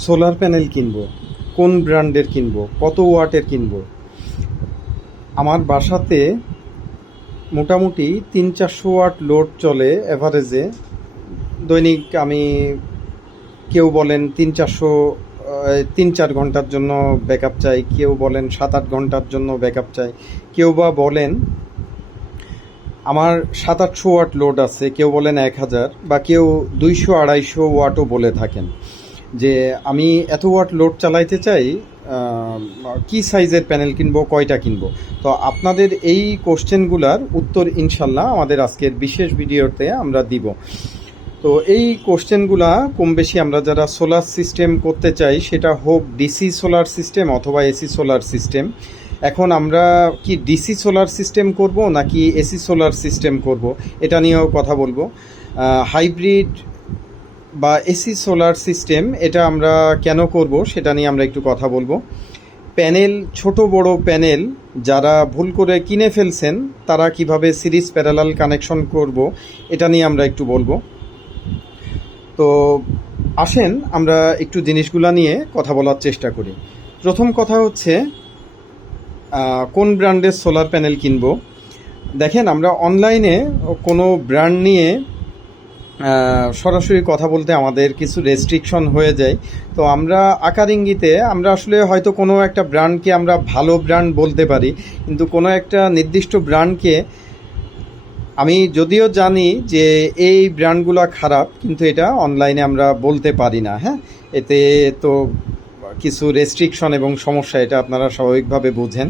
Solar panel কিনব, কোন ব্র্যান্ডের কিনবো, কত ওয়াটের কিনবো। আমার বাসাতে মোটামুটি তিন চারশো ওয়াট লোড চলে অ্যাভারেজে দৈনিক আমি কেউ বলেন তিন চারশো তিন চার ঘণ্টার জন্য ব্যাকআপ চাই, কেউ বলেন সাত আট ঘণ্টার জন্য ব্যাকআপ চাই, কেউ বা বলেন আমার সাত আটশো ওয়াট লোড আছে, কেউ বলেন এক হাজার, বা কেউ দুইশো আড়াইশো ওয়াটও বলে থাকেন। যে আমি এত ওয়াট লোড চালাইতে চাই কি সাইজের প্যানেল কিনবো, কয়টা কিনবো? তো আপনাদের এই কোশ্চেনগুলার উত্তর ইনশাল্লাহ আমাদের আজকের বিশেষ ভিডিওতে আমরা দিব। তো এই কোশ্চেনগুলা কম বেশি আমরা যারা সোলার সিস্টেম করতে চাই, সেটা হোক ডিসি সোলার সিস্টেম অথবা এসি সোলার সিস্টেম। এখন আমরা কি ডিসি সোলার সিস্টেম করব নাকি এসি সোলার সিস্টেম করব? এটা নিয়েও কথা বলব। হাইব্রিড বা এসি সোলার সিস্টেম, এটা আমরা কেন করব সেটা নিয়ে আমরা একটু কথা বলব। প্যানেল, ছোট বড় প্যানেল, যারা ভুল করে কিনে ফেলছেন, তারা কীভাবে সিরিজ প্যারালাল কানেকশন করব, এটা নিয়ে আমরা একটু বলব। তো আসেন, আমরা একটু জিনিসগুলা নিয়ে কথা বলার চেষ্টা করি। প্রথম কথা হচ্ছে কোন ব্র্যান্ডের সোলার প্যানেল কিনবো? দেখেন, আমরা অনলাইনে কোনো ব্র্যান্ড নিয়ে সরাসরি কথা বলতে আমাদের কিছু রেস্ট্রিকশন হয়ে যায়। তো আমরা আকার ইঙ্গিতে, আমরা আসলে হয়তো কোনো একটা ব্র্যান্ডকে আমরা ভালো ব্র্যান্ড বলতে পারি, কিন্তু কোনো একটা নির্দিষ্ট ব্র্যান্ডকে আমি যদিও জানি যে এই ব্র্যান্ডগুলো খারাপ, কিন্তু এটা অনলাইনে আমরা বলতে পারি না হ্যাঁ? এতে তো কিছু রেস্ট্রিকশন এবং সমস্যা, এটা আপনারা স্বাভাবিকভাবে বোঝেন।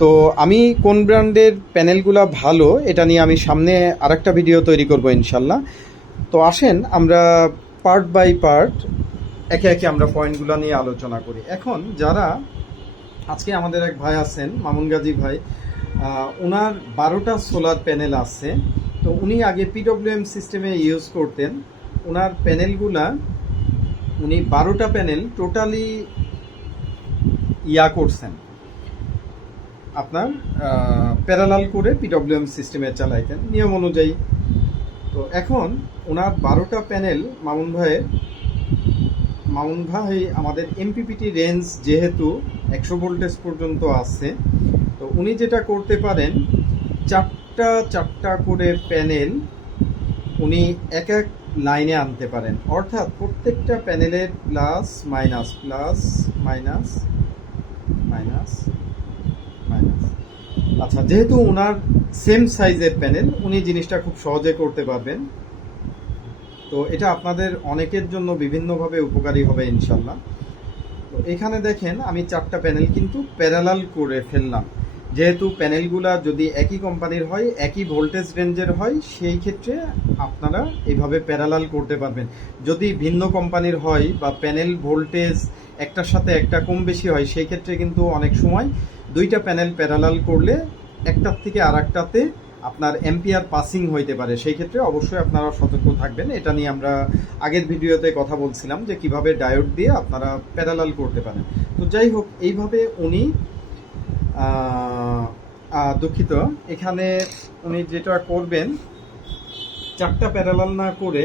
তো আমি কোন ব্র্যান্ডের প্যানেলগুলো ভালো, এটা নিয়ে আমি সামনে আরেকটা ভিডিও তৈরি করব ইনশাল্লাহ। তো আসেন, আমরা পার্ট বাই পার্ট একে একে আমরা পয়েন্টগুলো নিয়ে আলোচনা করি। এখন যারা আজকে আমাদের এক ভাই আছেন, মামুন গাজী ভাই ওনার বারোটা সোলার প্যানেল আছে। তো উনি আগে পিডব্লিউএম সিস্টেমে ইউজ করতেন। ওনার প্যানেলগুলা উনি বারোটা প্যানেল টোটালি ইয়া করছেন। আপনার প্যারালাল করে পিডব্লিউএম সিস্টেমে চালাইতেন। নিয়ম অনুযায়ী তো এখন ওনার বারোটা প্যানেল মামুন ভাইয়ের। মামুন ভাই, আমাদের এমপিপিটি রেঞ্জ যেহেতু একশো ভোল্টেজ পর্যন্ত আছে, তো উনি যেটা করতে পারেন, চারটা চারটা করে প্যানেল উনি এক এক লাইনে আনতে পারেন। অর্থাৎ প্রত্যেকটা প্যানেলের plus, minus plus, minus minus minus. আচ্ছা যেহেতু ওনার সেম সাইজের প্যানেল উনি জিনিসটা খুব সহজে করতে পারবেন। তো এটা আপনাদের অনেকের জন্য বিভিন্নভাবে উপকারী হবে ইনশাল্লাহ তো এখানে দেখেন, আমি চারটা প্যানেল কিন্তু প্যারালাল করে ফেললাম। যেহেতু প্যানেলগুলা যদি একই কোম্পানির হয়, একই ভোল্টেজ রেঞ্জের হয়, সেই ক্ষেত্রে আপনারা এইভাবে প্যারালাল করতে পারবেন। যদি ভিন্ন কোম্পানির হয় বা প্যানেল ভোল্টেজ একটার সাথে একটা কম বেশি হয়, সেই ক্ষেত্রে কিন্তু অনেক সময় দুইটা প্যানেল প্যারালাল করলে একটার থেকে আর একটাতে আপনার এম্পিয়ার পাসিং হইতে পারে। সেই ক্ষেত্রে অবশ্যই আপনারা সতর্ক থাকবেন। এটা নিয়ে আমরা আগের ভিডিওতে কথা বলছিলাম যে কীভাবে ডায়োড দিয়ে আপনারা প্যারালাল করতে পারেন। তো যাই হোক, এইভাবে উনি দুঃখিত। এখানে উনি যেটা করবেন, চারটা প্যারালাল না করে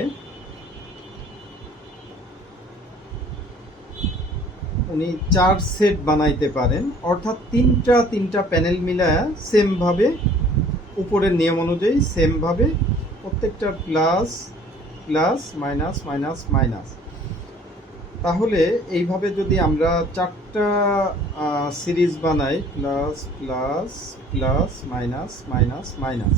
উনি চার সেট বানাইতে পারেন। অর্থাৎ তিনটা তিনটা প্যানেল মিলায়া সেম ভাবে উপরের নিয়ম অনুযায়ী সেম ভাবে প্রত্যেকটা plus plus, minus minus minus. তাহলে এইভাবে যদি আমরা চারটা সিরিজ বানাই, plus plus plus, minus minus minus.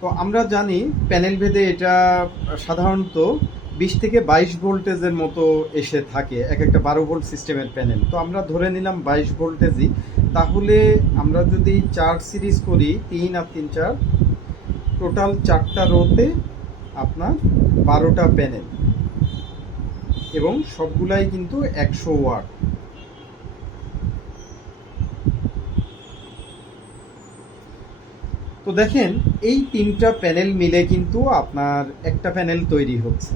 তো আমরা জানি প্যানেল ভেদে এটা সাধারণত বিশ থেকে বাইশ ভোল্টেজের মতো এসে থাকে এক একটা বারো ভোল্ট সিস্টেমের প্যানেল। তো আমরা ধরে নিলাম বাইশ ভোল্টেজই। তাহলে আমরা যদি চার সিরিজ করি, তিন আর তিন চার, টোটাল চারটা রোতে আপনার বারোটা প্যানেল। এবং সবগুলাই কিন্তু একশো ওয়াট। তো দেখেন, এই তিনটা প্যানেল মিলে কিন্তু আপনার একটা প্যানেল তৈরি হচ্ছে।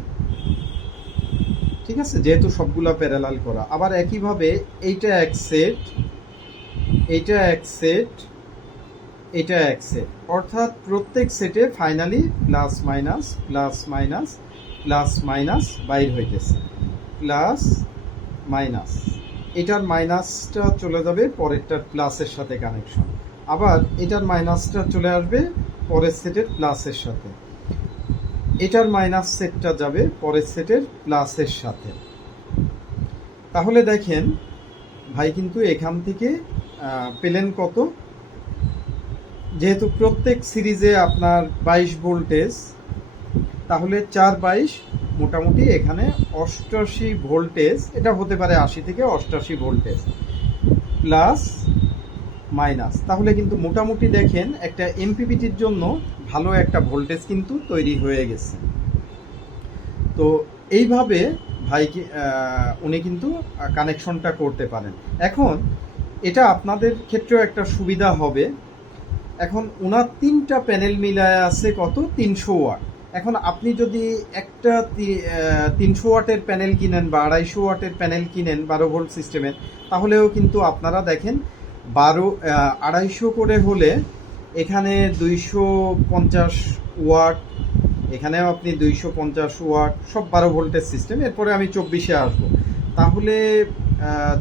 ঠিক আছে? যেহেতু সবগুলা প্যারালাল করা। আবার একইভাবে এইটা এক সেট এইটা এক সেট এটা এক সেট অর্থাৎ প্রত্যেক সেটে finally plus minus plus minus plus minus বাইর হইতেছে। প্লাস মাইনাস এটার মাইনাসটা চলে যাবে পরেরটার প্লাসের সাথে কানেকশন আবার এটার মাইনাসটা চলে আসবে পরের সেটের প্লাসের সাথে। এটার মাইনাস সেটটা যাবে পরের সেটের প্লাসের সাথে। তাহলে দেখেন, ভাই কিন্তু এখান থেকে পেলেন কত? যেহেতু প্রত্যেক সিরিজে আপনার বাইশ ভোল্টেজ তাহলে চার বাইশ মোটামুটি এখানে অষ্টাশি ভোল্টেজ এটা হতে পারে আশি থেকে অষ্টাশি ভোল্টেজ প্লাস মাইনাস তাহলে কিন্তু মোটামুটি দেখেন, একটা এমপিপিটির জন্য ভালো একটা ভোল্টেজ কিন্তু তৈরি হয়ে গেছে। তো এইভাবে ভাই উনি কিন্তু কানেকশনটা করতে পারেন। এখন এটা আপনাদের ক্ষেত্রেও একটা সুবিধা হবে। এখন ওনার তিনটা প্যানেল মিলায় আছে কত? তিনশো ওয়াট। এখন আপনি যদি একটা তিনশো ওয়াটের প্যানেল কিনেন বা আড়াইশো ওয়াটের প্যানেল কিনেন বারো ভোল্ট সিস্টেমের তাহলেও কিন্তু আপনারা দেখেন, বারো আড়াইশো করে হলে এখানে দুইশো পঞ্চাশ ওয়াট, এখানেও আপনি দুইশো পঞ্চাশ ওয়াট, সব বারো ভোল্টের সিস্টেম। এরপরে আমি চব্বিশে আসব। তাহলে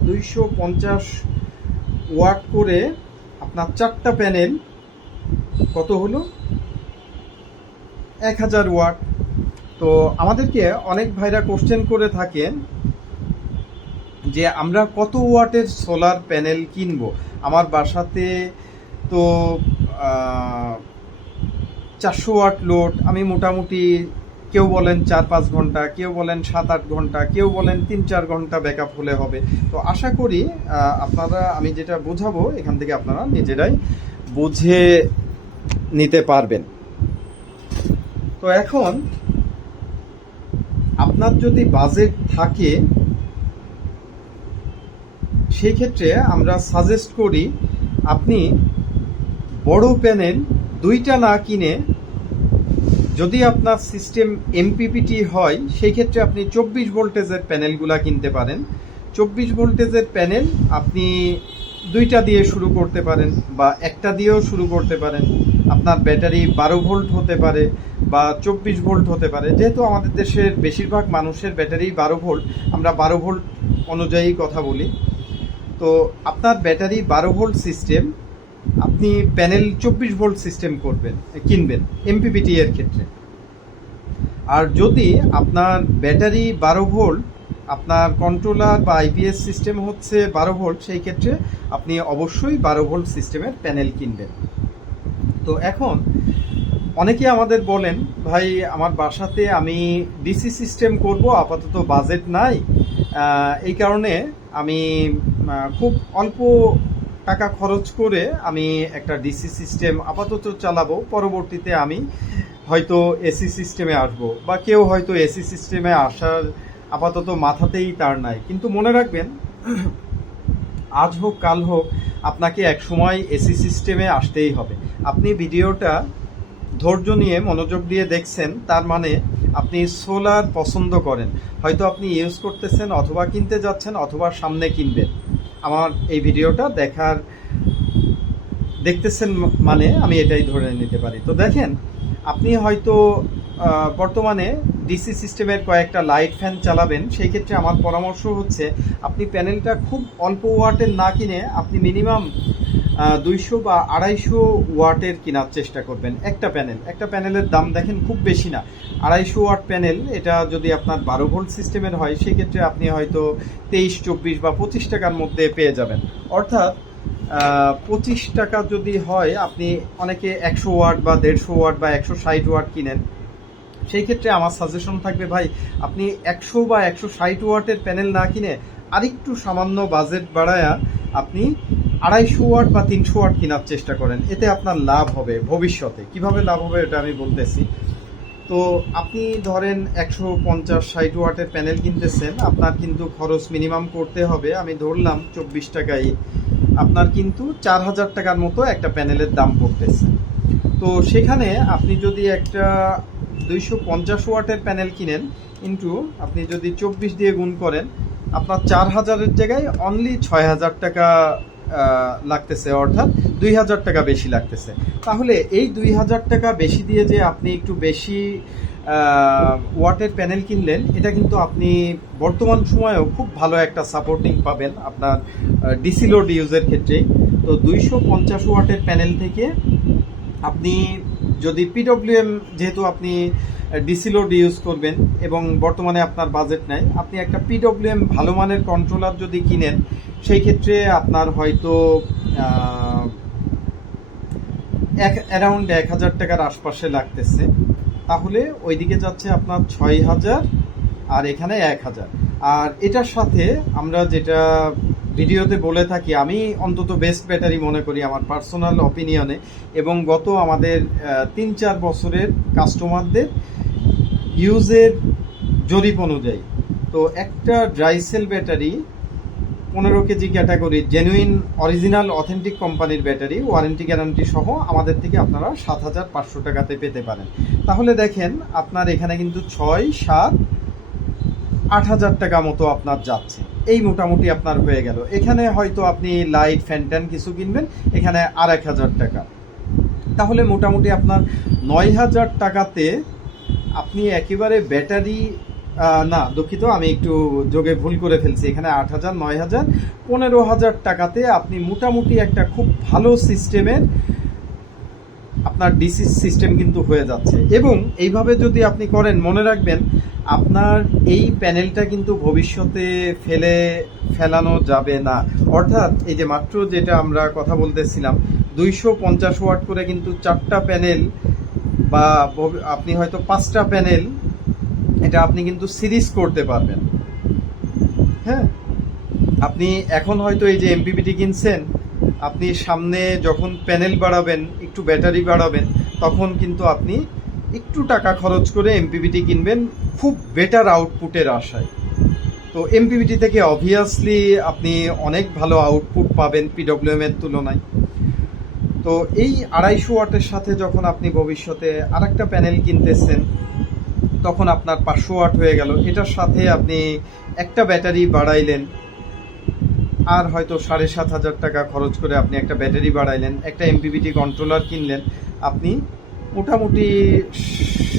দুইশো পঞ্চাশ ওয়াট করে আপনার চারটা প্যানেল কত হলো? এক হাজার ওয়াট। তো আমাদেরকে অনেক ভাইরা কোশ্চেন করে থাকেন যে আমরা কত ওয়াটের সোলার প্যানেল কিনবো? আমার বাসাতে তো চারশো ওয়াট লোড। আমি মোটামুটি কেউ বলেন চার পাঁচ ঘণ্টা, কেউ বলেন সাত আট ঘণ্টা, কেউ বলেন তিন চার ঘণ্টা ব্যাকআপ হলে হবে। তো আশা করি আপনারা, আমি যেটা বোঝাবো, এখান থেকে আপনারা নিজেরাই বুঝে নিতে পারবেন। তো এখন, আপনার যদি বাজেট থাকে, সেই ক্ষেত্রে আমরা সাজেস্ট করি, আপনি বড় প্যানেল দুইটা না কিনে যদি আপনার সিস্টেম এমপিপিটি হয়, সেই ক্ষেত্রে আপনি চব্বিশ ভোল্টেজের প্যানেলগুলা কিনতে পারেন। চব্বিশ ভোল্টেজের প্যানেল আপনি দুইটা দিয়ে শুরু করতে পারেন বা একটা দিয়েও শুরু করতে পারেন। আপনার ব্যাটারি বারো ভোল্ট হতে পারে বা চব্বিশ ভোল্ট হতে পারে। যেহেতু আমাদের দেশের বেশিরভাগ মানুষের ব্যাটারি বারো ভোল্ট, আমরা বারো ভোল্ট অনুযায়ী কথা বলি। তো আপনার ব্যাটারি বারো ভোল্ট সিস্টেম আপনি প্যানেল চব্বিশ ভোল্ট সিস্টেম করবেন কিনবেন, এমপিপিটি এর ক্ষেত্রে। আর যদি আপনার ব্যাটারি বারো ভোল্ট, আপনার কন্ট্রোলার বা আইপিএস সিস্টেম হচ্ছে বারো ভোল্ট, সেই ক্ষেত্রে আপনি অবশ্যই বারো ভোল্ট সিস্টেমের প্যানেল কিনবেন। তো এখন অনেকে আমাদের বলেন, ভাই, আমার বাসাতে আমি ডিসি সিস্টেম করব, আপাতত বাজেট নাই। এই কারণে আমি খুব অল্প টাকা খরচ করে আমি একটা ডিসি সিস্টেম আপাতত চালাবো। পরবর্তীতে আমি হয়তো এসি সিস্টেমে আসব বা কেউ হয়তো এসি সিস্টেমে আসার আপাতত মাথাতেই তার নাই। কিন্তু মনে রাখবেন, আজ হোক, কাল হোক, আপনাকে এক সময় এসি সিস্টেমে আসতেই হবে। আপনি ভিডিওটা ধৈর্য নিয়ে, মনোযোগ দিয়ে দেখছেন, তার মানে আপনি সোলার পছন্দ করেন। হয়তো আপনি ইউজ করতেছেন অথবা কিনতে যাচ্ছেন অথবা সামনে কিনবেন। আমার এই ভিডিওটা দেখার দেখতেছেন মানে আমি এটাই ধরে নিতে পারি। তো দেখেন, আপনি হয়তো বর্তমানে ডিসি সিস্টেমের কয়েকটা লাইট ফ্যান চালাবেন, সেই ক্ষেত্রে আমার পরামর্শ হচ্ছে আপনি প্যানেলটা খুব অল্প ওয়াটের না কিনে আপনি মিনিমাম দুইশো বা আড়াইশো ওয়াটের কেনার চেষ্টা করবেন। একটা প্যানেল একটা প্যানেলের দাম দেখেন খুব বেশি না। আড়াইশো ওয়াট প্যানেল এটা যদি আপনার বারো ভোল্ট সিস্টেমের হয় সেক্ষেত্রে আপনি হয়তো তেইশ, চব্বিশ বা পঁচিশ টাকার মধ্যে পেয়ে যাবেন। অর্থাৎ পঁচিশ টাকা যদি হয়, আপনি অনেকে একশো ওয়াট বা দেড়শো ওয়াট বা একশো ষাট ওয়াট কিনেন। সেই ক্ষেত্রে আমার সাজেশন থাকবে, ভাই, আপনি একশো বা একশো ষাট ওয়াটের প্যানেল না কিনে আরেকটু সামান্য বাজেট বাড়ায়া আপনি আড়াইশো ওয়াট বা তিনশো ওয়াট কেনার চেষ্টা করেন। এতে আপনার লাভ হবে ভবিষ্যতে। কীভাবে লাভ হবে এটা আমি বলতেছি। তো আপনি ধরেন একশো পঞ্চাশ ষাট ওয়াটের প্যানেল কিনতেছেন, আপনার কিন্তু খরচ মিনিমাম করতে হবে। আমি ধরলাম চব্বিশ টাকায় আপনার কিন্তু চার হাজার টাকার মতো একটা প্যানেলের দাম পড়তেছে। তো সেখানে আপনি যদি একটা দুইশো পঞ্চাশ ওয়াটের প্যানেল কিনেন কিন্তু আপনি যদি চব্বিশ দিয়ে গুণ করেন, আপনার চার হাজারের জায়গায় অনলি ছয় হাজার টাকা লাগতেছে, অর্থাৎ দুই হাজার টাকা বেশি লাগতেছে। তাহলে এই দুই হাজার টাকা বেশি দিয়ে যে আপনি একটু বেশি ওয়াটের প্যানেল কিনলেন, এটা কিন্তু আপনি বর্তমান সময়েও খুব ভালো একটা সাপোর্টিং পাবেন আপনার ডিসি লোড ইউজের ক্ষেত্রেই তো দুইশো পঞ্চাশ ওয়াটের প্যানেল থেকে আপনি যদি পিডব্লিউএম যেহেতু আপনি ডিসি লোড ইউজ করবেন এবং বর্তমানে আপনার বাজেট নেই, আপনি একটা পিডব্লিউএম ভালো মানের কন্ট্রোলার যদি কিনেন, সেই ক্ষেত্রে আপনার হয়তো এক অ্যারাউন্ড এক হাজার টাকার আশপাশে লাগতেছে। তাহলে ওইদিকে যাচ্ছে আপনার ছয় হাজার আর এখানে এক হাজার। আর এটার সাথে আমরা যেটা ভিডিওতে বলে থাকি, আমি অন্তত বেস্ট ব্যাটারি মনে করি আমার পার্সোনাল অপিনিয়নে এবং গত আমাদের তিন চার বছরের কাস্টমারদের ইউজের জরিপ অনুযায়ী। তো একটা ড্রাই সেল ব্যাটারি পনেরো KG category genuine original authentic কোম্পানির ব্যাটারি ওয়ারেন্টি গ্যারান্টি সহ আমাদের থেকে আপনারা সাত হাজার পাঁচশো টাকাতে পেতে পারেন। তাহলে দেখেন, আপনার এখানে কিন্তু ছয়, সাত, আট হাজার টাকা মতো আপনার যাচ্ছে। এই মোটামুটি আপনার হয়ে গেল। এখানে হয়তো আপনি লাইট ফ্যান ট্যান কিছু কিনবেন, এখানে আর এক হাজার টাকা। তাহলে মোটামুটি আপনার নয় হাজার টাকাতে আপনি একেবারে ব্যাটারি না, দুঃখিত, আমি একটু যোগে ভুল করে ফেলছি। এখানে আট হাজার, নয় হাজার, পনেরো হাজার টাকাতে আপনি মোটামুটি একটা খুব ভালো সিস্টেমের আপনার ডিসি সিস্টেম কিন্তু হয়ে যাচ্ছে। এবং এইভাবে যদি আপনি করেন, মনে রাখবেন, আপনার এই প্যানেলটা কিন্তু ভবিষ্যতে ফেলে, ফেলানো যাবে না। অর্থাৎ এই যে মাত্র যেটা আমরা কথা বলতেছিলাম, দুইশো পঞ্চাশ ওয়াট করে কিন্তু চারটা প্যানেল বা আপনি হয়তো পাঁচটা প্যানেল এটা আপনি কিন্তু সিরিজ করতে পারবেন। হ্যাঁ? আপনি এখন হয়তো এই যে এমপিপিটি কিনছেন আপনি সামনে যখন প্যানেল বাড়াবেন, একটু ব্যাটারি বাড়াবেন, তখন কিন্তু আপনি একটু টাকা খরচ করে এমপিপিটি কিনবেন খুব বেটার আউটপুটের আশায়। তো এমপিপিটি থেকে অবভিয়াসলি আপনি অনেক ভালো আউটপুট পাবেন পিডব্লিউএম এর তুলনায়। তো এই আড়াইশো ওয়াটের সাথে যখন আপনি ভবিষ্যতে আরেকটা প্যানেল কিনতেছেন, তখন আপনার পাঁচশো ওয়াট হয়ে গেল। এটার সাথে আপনি একটা ব্যাটারি বাড়াইলেন আর হয়তো সাড়ে সাত হাজার টাকা খরচ করে আপনি একটা ব্যাটারি বাড়াইলেন, একটা এমপিবিটি কন্ট্রোলার কিনলেন, আপনি মোটামুটি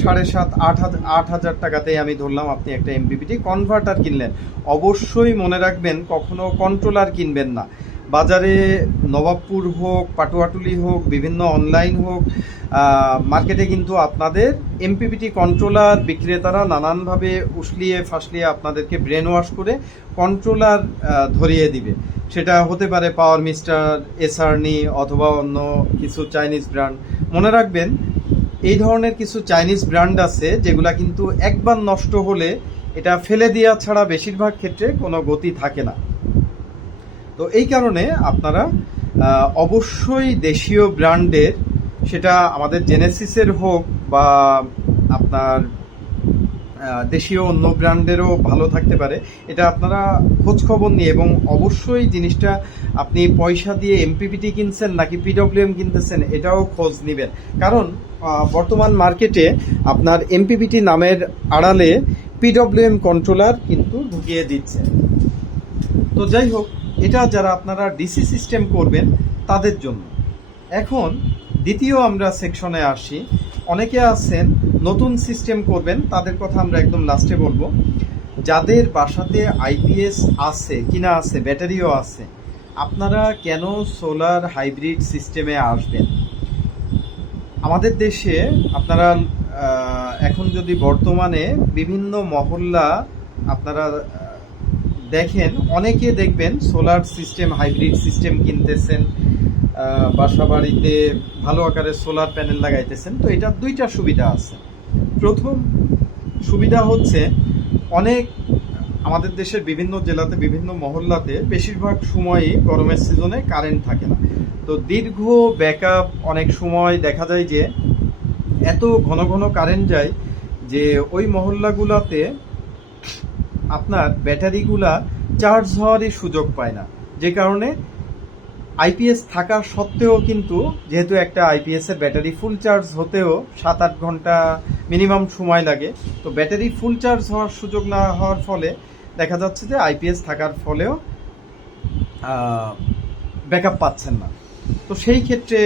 সাড়ে সাত, আট হাজার আট হাজার টাকাতেই আমি ধরলাম আপনি একটা এমপিবিটি কনভার্টার কিনলেন। অবশ্যই মনে রাখবেন, কখনো কন্ট্রোলার কিনবেন না। বাজারে নবাবপুর হোক, পাটুয়াটুলি হোক, বিভিন্ন অনলাইন হোক মার্কেটে কিন্তু আপনাদের এমপিপিটি কন্ট্রোলার বিক্রেতারা নানানভাবে উসলিয়ে ফাসলিয়ে আপনাদেরকে ব্রেন ওয়াশ করে কন্ট্রোলার ধরিয়ে দিবে। সেটা হতে পারে পাওয়ার মিস্টার এসার্নি অথবা অন্য কিছু চাইনিজ ব্র্যান্ড মনে রাখবেন, এই ধরনের কিছু চাইনিজ ব্র্যান্ড আছে যেগুলা কিন্তু একবার নষ্ট হলে এটা ফেলে দেওয়া ছাড়া বেশিরভাগ ক্ষেত্রে কোনো গতি থাকে না। তো এই কারণে আপনারা অবশ্যই দেশীয় ব্র্যান্ডের সেটা আমাদের জেনেসিসের হোক বা আপনার দেশীয় অন্য ব্র্যান্ডেরও ভালো থাকতে পারে। এটা আপনারা খোঁজ খবর নিয়ে এবং অবশ্যই জিনিসটা আপনি পয়সা দিয়ে এমপিপিটি কিনছেন নাকি পিডব্লিউএম কিনতেছেন, এটাও খোঁজ নেবেন। কারণ বর্তমান মার্কেটে আপনার এমপিপিটি নামের আড়ালে পিডব্লিউএম কন্ট্রোলার কিন্তু ঢুকিয়ে দিচ্ছে। তো যাই হোক এটা যারা আপনারা ডিসি সিস্টেম করবেন, তাদের জন্য। এখন, দ্বিতীয় আমরা সেকশনে আসি। অনেকে আছেন, নতুন সিস্টেম করবেন, তাদের কথা আমরা একদম লাস্টে বলব। যাদের বাসাতে আইপিএস আছে, কিনা আছে, ব্যাটারিও আছে, আপনারা কেন সোলার হাইব্রিড সিস্টেমে আসবেন? আমাদের দেশে আপনারা এখন যদি বর্তমানে বিভিন্ন মহল্লা আপনারা দেখেন, অনেকে দেখবেন সোলার সিস্টেম হাইব্রিড সিস্টেম কিনতেছেন বাসা বাড়িতে ভালো আকারের সোলার প্যানেল লাগাইতেছেন। তো এটা দুইটা সুবিধা আছে। প্রথম সুবিধা হচ্ছে অনেক আমাদের দেশের বিভিন্ন জেলাতে, বিভিন্ন মহল্লাতে বেশিরভাগ সময়ই গরমের সিজনে কারেন্ট থাকে না। তো দীর্ঘ ব্যাকআপ অনেক সময় দেখা যায় যে এত ঘন ঘন কারেন্ট যায় যে ওই মহল্লাগুলোতে আপনার ব্যাটারিগুলা চার্জ হওয়ারই সুযোগ পায় না। যে কারণে আইপিএস থাকা সত্ত্বেও কিন্তু যেহেতু একটা আইপিএস এর ব্যাটারি ফুল চার্জ হতেও সাত আট ঘণ্টা মিনিমাম সময় লাগে, তো ব্যাটারি ফুল চার্জ হওয়ার সুযোগ না হওয়ার ফলে দেখা যাচ্ছে যে আইপিএস থাকার ফলেও ব্যাকআপ পাচ্ছেন না। তো সেই ক্ষেত্রে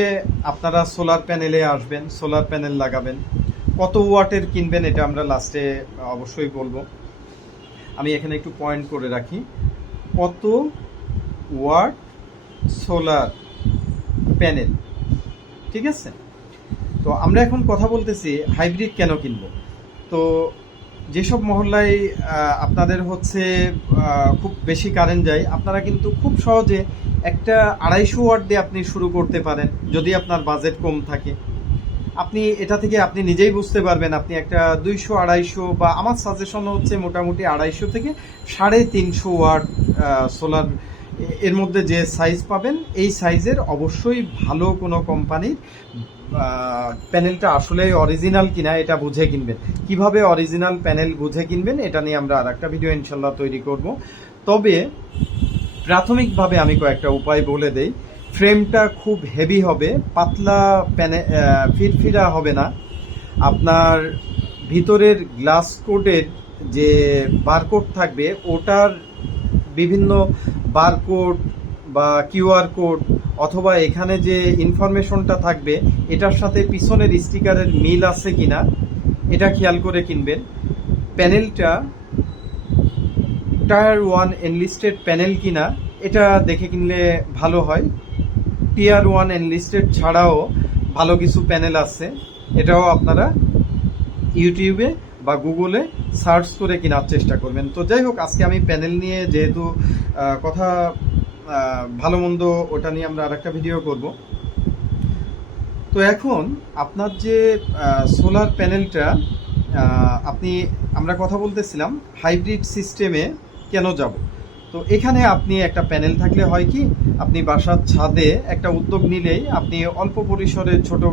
আপনারা সোলার প্যানেলে আসবেন সোলার প্যানেল লাগাবেন। কত ওয়াটের কিনবেন এটা আমরা লাস্টে অবশ্যই বলব। আমি এখানে একটু পয়েন্ট করে রাখি। কত ওয়াট সোলার প্যানেল? ঠিক আছে? তো আমরা এখন কথা বলতেছি, হাইব্রিড কেন কিনবো? তো যেসব মহল্লায় আপনাদের হচ্ছে খুব বেশি কারেন্ট যায়, আপনারা কিন্তু খুব সহজে একটা আড়াইশো ওয়াট দিয়ে আপনি শুরু করতে পারেন, যদি আপনার বাজেট কম থাকে। আপনি এটা থেকে আপনি নিজেই বুঝতে পারবেন, আপনি একটা দুইশো, আড়াইশো বা আমার সাজেশন হচ্ছে মোটামুটি আড়াইশো থেকে সাড়ে তিনশো ওয়াট সোলার এর মধ্যে যে সাইজ পাবেন, এই সাইজের অবশ্যই ভালো কোনো কোম্পানির প্যানেলটা আসলে অরিজিনাল কিনা এটা বুঝে কিনবেন। কীভাবে অরিজিনাল প্যানেল বুঝে কিনবেন, এটা নিয়ে আমরা আর একটা ভিডিও ইনশাল্লাহ তৈরি করব। তবে প্রাথমিকভাবে আমি কয়েকটা উপায় বলে দেই। ফ্রেমটা খুব হেভি হবে, পাতলা প্যানে ফিরফিরা হবে না। আপনার ভিতরের গ্লাস কোডের যে বারকোড থাকবে, ওটার বিভিন্ন বারকোড বা কিউআর কোড অথবা এখানে যে ইনফরমেশনটা থাকবে, এটার সাথে পিছনের স্টিকারের মিল আছে কিনা, এটা খেয়াল করে কিনবেন। প্যানেলটা টায়ার ওয়ান এনলিস্টেড প্যানেল কিনা, এটা দেখে কিনলে ভালো হয়। টিয়ার ওয়ান এনলিস্টেড ছাড়াও ভালো কিছু প্যানেল আছে। এটাও আপনারা ইউটিউবে বা গুগলে সার্চ করে কেনার চেষ্টা করবেন। তো যাই হোক, আজকে আমি প্যানেল নিয়ে যেহেতু কথা ভালো মন্দ ওটা নিয়ে আমরা আরেকটা ভিডিও করব। তো এখন আপনার যে সোলার প্যানেলটা আপনি, আমরা কথা বলতেছিলাম হাইব্রিড সিস্টেমে কেন যাব? তো এখানে আপনি একটা প্যানেল থাকলে হয় কি, আপনি বাসার ছাদে একটা উদ্যোগ নিলেই আপনি অল্প পরিসরে ছোট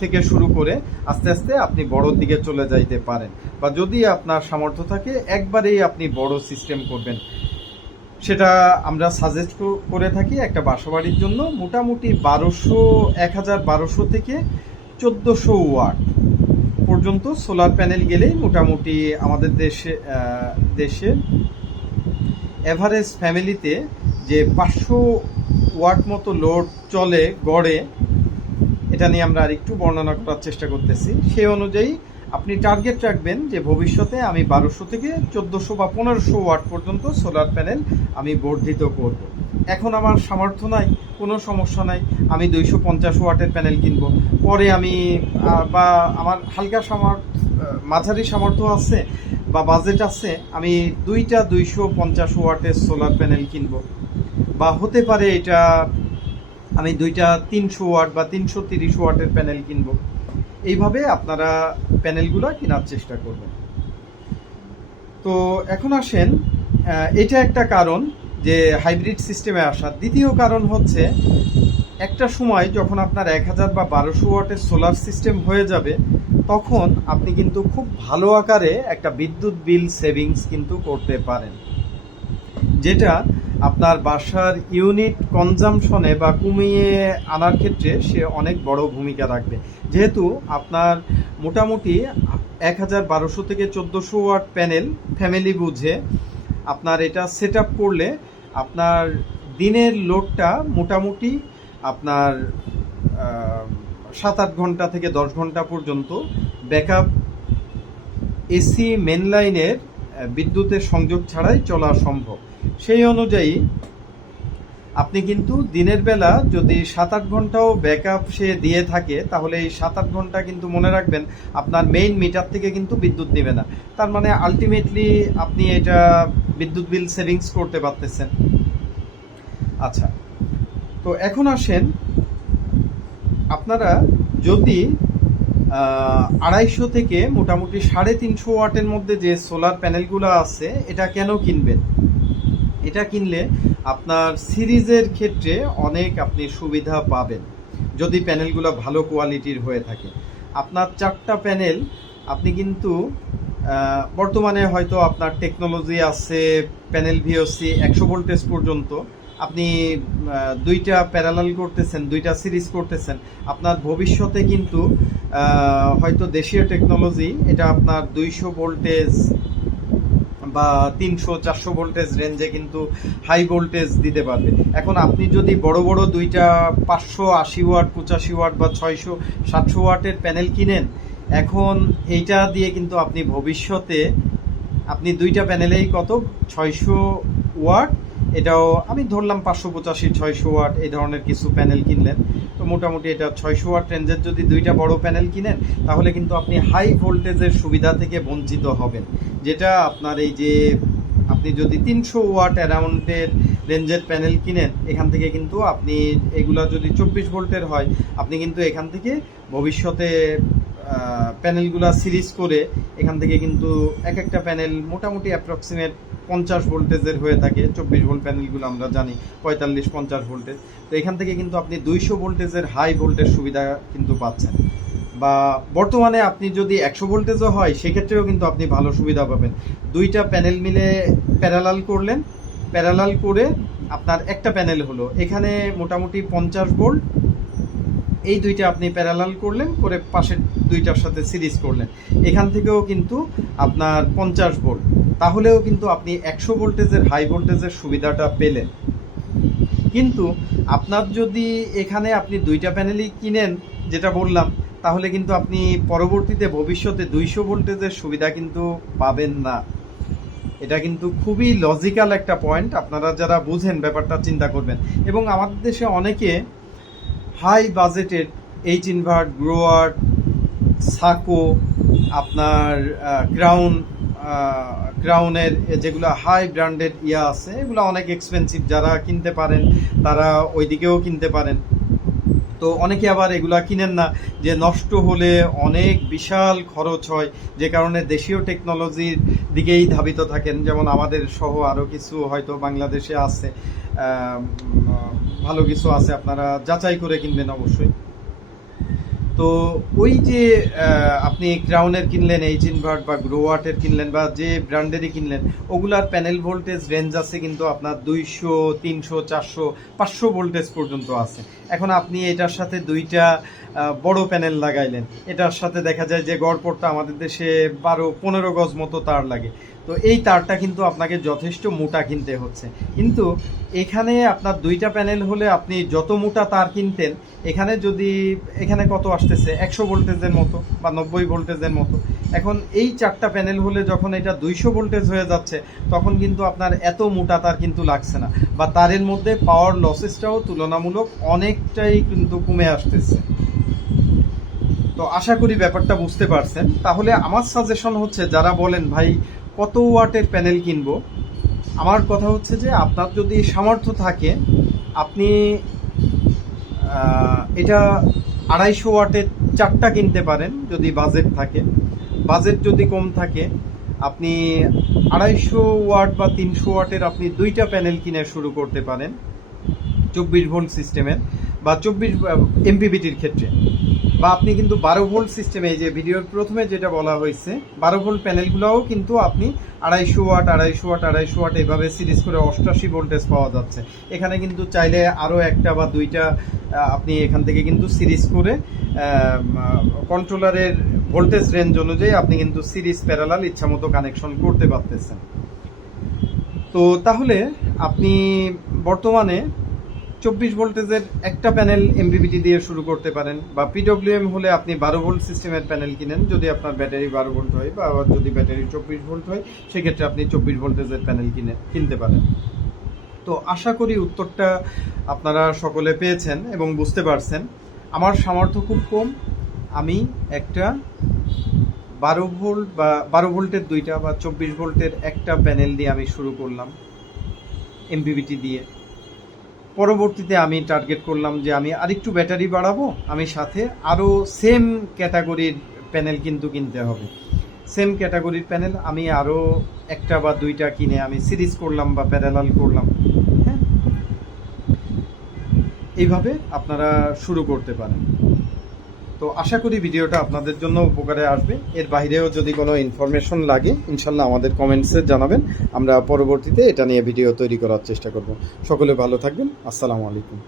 থেকে শুরু করে আস্তে আস্তে আপনি বড়র দিকে চলে যাইতে পারেন। বা যদি আপনার সামর্থ্য থাকে, একবারেই আপনি বড় সিস্টেম করবেন। সেটা আমরা সাজেস্ট করে থাকি একটা বাসাবাড়ির জন্য, মোটামুটি বারোশো, এক হাজার বারোশো থেকে চোদ্দোশো ওয়াট পর্যন্ত সোলার প্যানেল গেলেই মোটামুটি আমাদের দেশে দেশে এভারেজ ফ্যামিলিতে যে পাঁচশো ওয়াট মতো লোড চলে গড়ে, এটা নিয়ে আমরা আরেকটু বর্ণনা করার চেষ্টা করতেছি সেই অনুযায়ী আপনি টার্গেট রাখবেন যে ভবিষ্যতে আমি বারোশো থেকে চোদ্দোশো বা পনেরোশো ওয়াট পর্যন্ত সোলার প্যানেল আমি বর্ধিত করব। এখন আমার সামর্থ্য নাই, কোনো সমস্যা নাই, আমি দুইশো পঞ্চাশ ওয়াটের প্যানেল কিনবো পরে আমি বা আমার হালকা সামর্থ্য মাঝারি সামর্থ্য আছে বা বাজেট আছে, আমি দুইটা দুইশো পঞ্চাশ ওয়াটের সোলার প্যানেল কিনবো। বা হতে পারে এটা আমি দুইটা তিনশো ওয়াট বা তিনশো তিরিশ ওয়াটের প্যানেল কিনবো। এইভাবে আপনারা প্যানেলগুলো কেনার চেষ্টা করবেন। তো এখন আসেন এটা একটা কারণ। যে হাইব্রিড সিস্টেমে আসা। দ্বিতীয় কারণ হচ্ছে, একটা সময় যখন আপনার এক হাজার বা বারোশো ওয়াটের সোলার সিস্টেম হয়ে যাবে, তখন আপনি কিন্তু খুব ভালো আকারে একটা বিদ্যুৎ বিল সেভিংস কিন্তু করতে পারেন। যেটা আপনার বাসার ইউনিট কনজামশনে বা কমিয়ে আনার ক্ষেত্রে সে অনেক বড় ভূমিকা রাখবে। যেহেতু আপনার মোটামুটি এক হাজার বারোশো থেকে চোদ্দোশো ওয়াট প্যানেল ফ্যামিলি বুঝে আপনার এটা সেট করলে আপনার দিনের লোডটা মোটামুটি আপনার সাত আট ঘণ্টা থেকে দশ ঘণ্টা পর্যন্ত ব্যাকআপ এসি মেন লাইনের বিদ্যুতের সংযোগ ছাড়াই চলা সম্ভব। সেই অনুযায়ী আপনি কিন্তু দিনের বেলা যদি সাত আট ঘন্টাও ব্যাকআপ সে দিয়ে থাকে, তাহলে এই সাত আট ঘণ্টা কিন্তু মনে রাখবেন আপনার মেইন মিটার থেকে কিন্তু বিদ্যুৎ নেবে না। তার মানে আলটিমেটলি আপনি এটা বিদ্যুৎ বিল সেভিংস করতে পারতেছেন। আচ্ছা তো এখন আসেন, আপনারা যদি আড়াইশো থেকে মোটামুটি সাড়ে তিনশো ওয়াটের মধ্যে যে সোলার প্যানেলগুলো আছে, এটা কেন কিনবেন? এটা কিনলে আপনার সিরিজের ক্ষেত্রে অনেক আপনি সুবিধা পাবেন, যদি প্যানেলগুলো ভালো কোয়ালিটির হয়ে থাকে। আপনার চারটা প্যানেল, আপনি কিন্তু বর্তমানে হয়তো আপনার টেকনোলজি আছে, প্যানেল ভিওসি একশো ভোল্টেজ পর্যন্ত, আপনি দুইটা প্যারালাল করতেছেন, দুইটা সিরিজ করতেছেন, আপনার ভবিষ্যতে কিন্তু হয়তো দেশীয় টেকনোলজি, এটা আপনার দুইশো ভোল্টেজ বা তিনশো, চারশো ভোল্টেজ রেঞ্জে কিন্তু হাই ভোল্টেজ দিতে পারবে। এখন আপনি যদি বড় বড় দুইটা পাঁচশো, আশি ওয়াট পঁচাশি ওয়াট বা ছয়শো, সাতশো ওয়াটের প্যানেল কিনেন, এখন এইটা দিয়ে কিন্তু আপনি ভবিষ্যতে আপনি দুইটা প্যানেলেই কত? ছয়শো ওয়াট এটাও আমি ধরলাম পাঁচশো, পঁচাশি, ছয়শো ওয়াট এই ধরনের কিছু প্যানেল কিনলেন। মোটামুটি এটা ছয়শো ওয়াট রেঞ্জের যদি দুইটা বড় প্যানেল কিনেন, তাহলে কিন্তু আপনি হাই ভোল্টেজের সুবিধা থেকে বঞ্চিত হবেন। যেটা আপনার এই যে আপনি যদি তিনশো ওয়াট অ্যারাউন্ডের রেঞ্জের প্যানেল কিনেন, এখান থেকে কিন্তু আপনি এগুলা যদি চব্বিশ ভোল্টের হয়, আপনি কিন্তু এখান থেকে ভবিষ্যতে প্যানেলগুলা সিরিজ করে এখান থেকে কিন্তু এক একটা প্যানেল মোটামুটি অ্যাপ্রক্সিমেট পঞ্চাশ ভোল্টেজের হয়ে থাকে, চব্বিশ ভোল্ট প্যানেলগুলো আমরা জানি, পঁয়তাল্লিশ, পঞ্চাশ ভোল্টেজ তো এখান থেকে কিন্তু আপনি দুইশো ভোল্টেজের হাই ভোল্টেজ সুবিধা কিন্তু পাচ্ছেন। বা বর্তমানে আপনি যদি একশো ভোল্টেজও হয়, সেক্ষেত্রেও কিন্তু আপনি ভালো সুবিধা পাবেন। দুইটা প্যানেল মিলে প্যারালাল করলেন, প্যারালাল করে আপনার একটা প্যানেল হলো। এখানে মোটামুটি পঞ্চাশ ভোল্ট, এই দুইটা আপনি প্যারালাল করলেন, করে পাশের দুইটার সাথে সিরিজ করলেন। এখান থেকেও কিন্তু আপনার পঞ্চাশ ভোল্ট। তাহলেও কিন্তু আপনি একশো ভোল্টেজের হাই ভোল্টেজের সুবিধাটা পেলেন। কিন্তু আপনার যদি এখানে আপনি দুইটা প্যানেলই কিনেন, যেটা বললাম, তাহলে কিন্তু আপনি পরবর্তীতে ভবিষ্যতে দুইশো ভোল্টেজের সুবিধা কিন্তু পাবেন না। এটা কিন্তু খুবই লজিক্যাল একটা পয়েন্ট আপনারা যারা বুঝেন ব্যাপারটা চিন্তা করবেন। এবং আমাদের দেশে অনেকে হাই বাজেটের এইচ ইনভার্ট গ্রোয়ার সাকো আপনার ক্রাউন ক্রাউনের যেগুলো হাই ব্র্যান্ডেড ইয়া আছে, এগুলো অনেক এক্সপেন্সিভ যারা কিনতে পারেন, তারা ওই দিকেও কিনতে পারেন। তো অনেকে আবার এগুলা কিনেন না, যে নষ্ট হলে অনেক বিশাল খরচ হয়, যে কারণে দেশীয় টেকনোলজির দিকেই ধাবিত থাকেন। যেমন আমাদের সহ আরও কিছু হয়তো বাংলাদেশে আছে ভালো কিছু আছে, আপনারা যাচাই করে কিনবেন অবশ্যই। তো ওই যে আপনি ক্রাউনের কিনলেন এইচ ইনভার্ট বা গ্রোয়াটের কিনলেন বা যে ব্র্যান্ডেরই কিনলেন, ওগুলার প্যানেল ভোল্টেজ রেঞ্জ আছে কিন্তু আপনার দুইশো, তিনশো, চারশো, পাঁচশো ভোল্টেজ পর্যন্ত আছে। এখন আপনি এটার সাথে দুইটা বড় প্যানেল লাগাইলেন। এটার সাথে দেখা যায় যে গড়পড়টা আমাদের দেশে বারো, পনেরো গজ মতো তার লাগে। তো এই তারটা কিন্তু আপনাকে যথেষ্ট মোটা কিনতে হচ্ছে। কিন্তু এখানে আপনার দুইটা প্যানেল হলে আপনি যত মোটা তার কিনতেন, এখানে যদি, এখানে কত আসতেছে? একশো ভোল্টেজের মতো বা নব্বই ভোল্টেজের মতো। এখন এই চারটা প্যানেল হলে যখন এটা দুইশো ভোল্টেজ হয়ে যাচ্ছে, তখন কিন্তু আপনার এত মোটা তার কিন্তু লাগছে না। বা তারের মধ্যে পাওয়ার লসেসটাও তুলনামূলক অনেকটাই কিন্তু কমে আসতেছে। তো আশা করি ব্যাপারটা বুঝতে পারছেন। তাহলে আমার সাজেশন হচ্ছে, যারা বলেন, ভাই কত ওয়াটের প্যানেল কিনব? আমার কথা হচ্ছে যে, আপনার যদি সামর্থ্য থাকে, আপনি এটা আড়াইশো ওয়াটের চারটা কিনতে পারেন, যদি বাজেট থাকে। বাজেট যদি কম থাকে, আপনি আড়াইশো ওয়াট বা তিনশো ওয়াটের আপনি দুইটা প্যানেল কিনে শুরু করতে পারেন, চব্বিশ ভোল্ট সিস্টেমের, বা চব্বিশ এমপিবিটির ক্ষেত্রে। বা আপনি কিন্তু বারো ভোল্ট সিস্টেমে এই যে ভিডিওর প্রথমে যেটা বলা হয়েছে, বারো ভোল্ট প্যানেলগুলোও কিন্তু আপনি আড়াইশো ওয়াট আড়াইশো ওয়াট আড়াইশো ওয়াট এইভাবে সিরিজ করে অষ্টাশি ভোল্টেজ পাওয়া যাচ্ছে। এখানে কিন্তু চাইলে আরও একটা বা দুইটা আপনি এখান থেকে কিন্তু সিরিজ করে কন্ট্রোলারের ভোল্টেজ রেঞ্জ অনুযায়ী আপনি কিন্তু সিরিজ প্যারালাল ইচ্ছামতো কানেকশন করতে পারতেছেন। তো তাহলে আপনি বর্তমানে চব্বিশ ভোল্টেজের একটা প্যানেল এমবিবিটি দিয়ে শুরু করতে পারেন বা পিডব্লিউএম হলে আপনি বারো ভোল্ট সিস্টেমের প্যানেল কিনেন যদি আপনার ব্যাটারি বারো ভোল্ট হয় বা যদি ব্যাটারি চব্বিশ ভোল্ট হয়, সেক্ষেত্রে আপনি চব্বিশ ভোল্টেজের প্যানেল কিনে কিনতে পারেন। তো আশা করি উত্তরটা আপনারা সকলে পেয়েছেন এবং বুঝতে পারছেন। আমার সামর্থ্য খুব কম। আমি একটা বারো ভোল্ট বা বারো ভোল্টের দুইটা বা চব্বিশ ভোল্টের একটা প্যানেল দিয়ে আমি শুরু করলাম এমপিবিটি দিয়ে। পরবর্তীতে আমি টার্গেট করলাম যে আমি আরেকটু ব্যাটারি বাড়াবো, আমি সাথে আরও সেম ক্যাটাগরির প্যানেল কিন্তু কিনতে হবে। সেম ক্যাটাগরির প্যানেল আমি আরও একটা বা দুইটা কিনে আমি সিরিজ করলাম বা প্যারালাল করলাম হ্যাঁ? এইভাবে আপনারা শুরু করতে পারেন। তো আশা করি ভিডিওটা আপনাদের জন্য উপকারে আসবে। এর বাইরেও যদি কোনো ইনফরমেশন লাগে, ইনশাল্লাহ আমাদের কমেন্টসে জানাবেন। আমরা পরবর্তীতে এটা নিয়ে ভিডিও তৈরি করার চেষ্টা করব। সকলে ভালো থাকবেন। আসসালামু আলাইকুম।